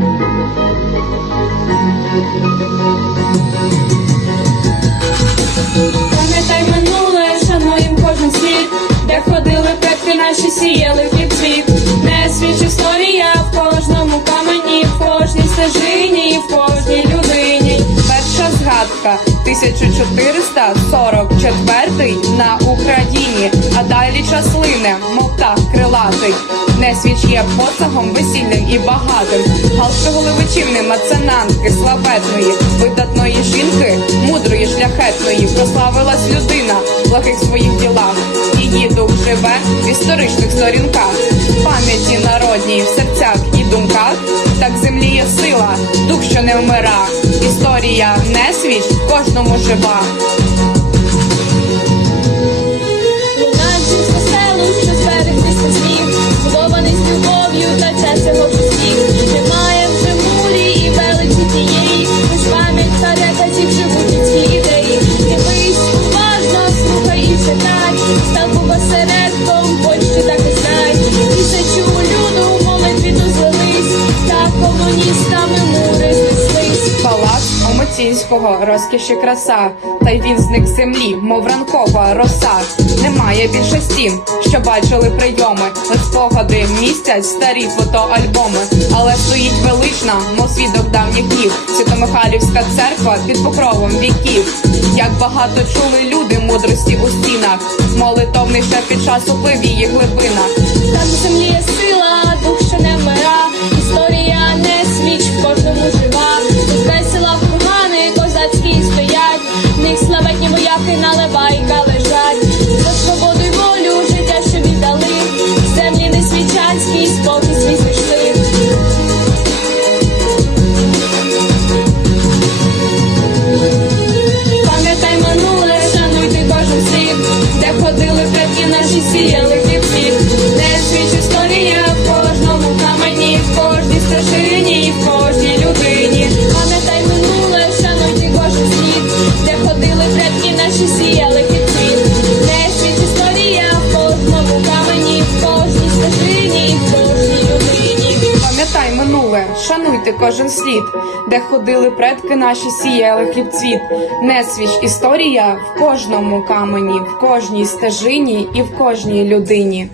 Thank you. Початка 1444 на Україні, а далі час лине, мов птах крилатий. Несвіч є посагом весільним і багатим, галшоголовичівни маценанки славетної, видатної жінки, мудрої, шляхетної, прославилась людина в благих своїх ділах. Її дух живе в історичних сторінках, пам'яті народній, в серцях і. Так землі є сила, дух, що не вмира. Історія несвіч в кожному жива. Час живуть ідеї. Дивись уважно, слухай і читай, став був Омоцінського, розкіш і краса, та й він зник з землі, мов ранкова роса. Немає більше стін, що бачили прийоми, лиш спогади містять старі фотоальбоми. Але стоїть велична, мов свідок давніх днів, Святомихайлівська церква під покровом віків. Як багато чули люди мудрості у стінах, молитовний ще під час уплив її глибина. Там землі є another минуле, шануйте кожен слід, де ходили предки наші сіяли хлібцвіт. Несвіч історія в кожному камені, в кожній стежині і в кожній людині.